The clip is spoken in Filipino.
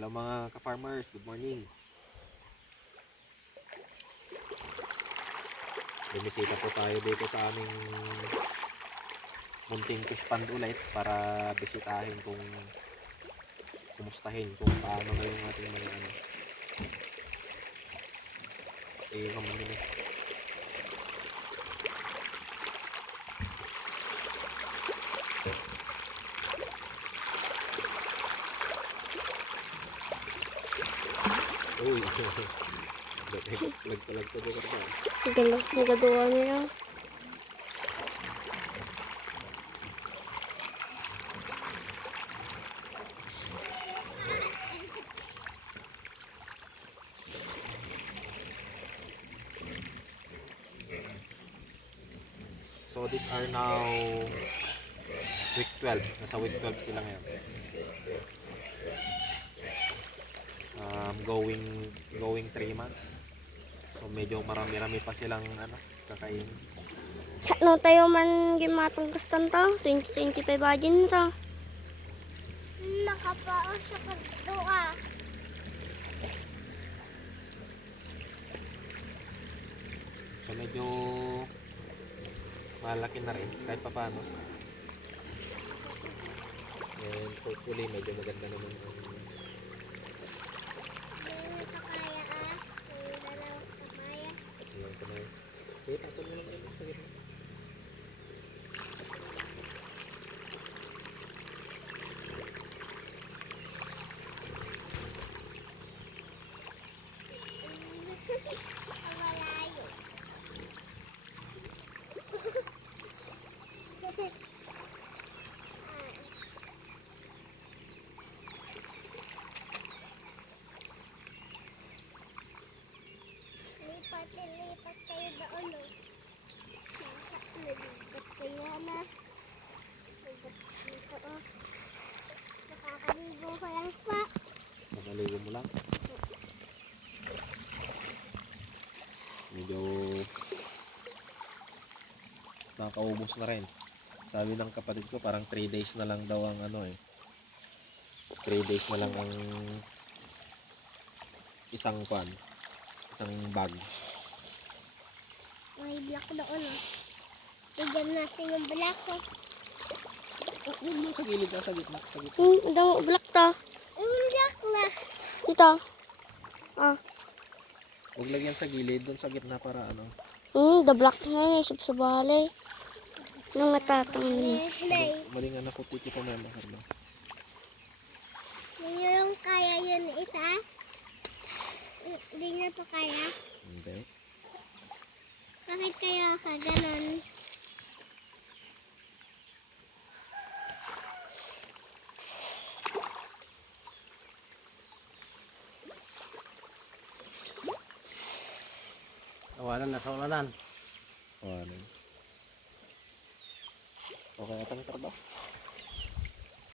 Hello mga ka-farmers, good morning. Bumisita po tayo dito sa aming munting fish pond ulit para bisitahin kung kumustahin kung paano na yung ating mga ano. Kamo din eh. Uy, lag to ko ba? Galang nagagawa niya. So these are now week 12. Nasa week 12 sila ngayon. Going 3 months. So medyo marami-rami pa silang ano, kakain. No tayo man gimatong kastan to. 2025 budget to. Nakapao sa pagdoa. So medyo malaki na rin kahit pa paano. And hopefully medyo maganda naman ang tapos mo lang yun sa gitna. Malayo. Lipat kayo doon, no? Lipat kayo na. Lipat dito, oh. Nakakaligo ko lang pa. Nakaligo mo lang. Medyo nakakaubos na rin. Sabi ng kapatid ko parang 3 days na lang daw ang ano eh. 3 days na lang ang isang bag. May black doon, oh. Bigyan natin yung black, oh. Yun mo sa gilid na, sa gitna. Ang black to. Ang black na. Dito. Ah. Huwag lagyan sa gilid, doon sa gitna para ano. The black na yun, isip sa balay. Nung natatangis. Maling anak ko, titi pa may mahal na. Yung kaya yun isa? Hindi nyo to kaya? Hindi. Bakit kayo ka ganon? Awalan na sa ulanan. Awalan. Okay, atang trabaho.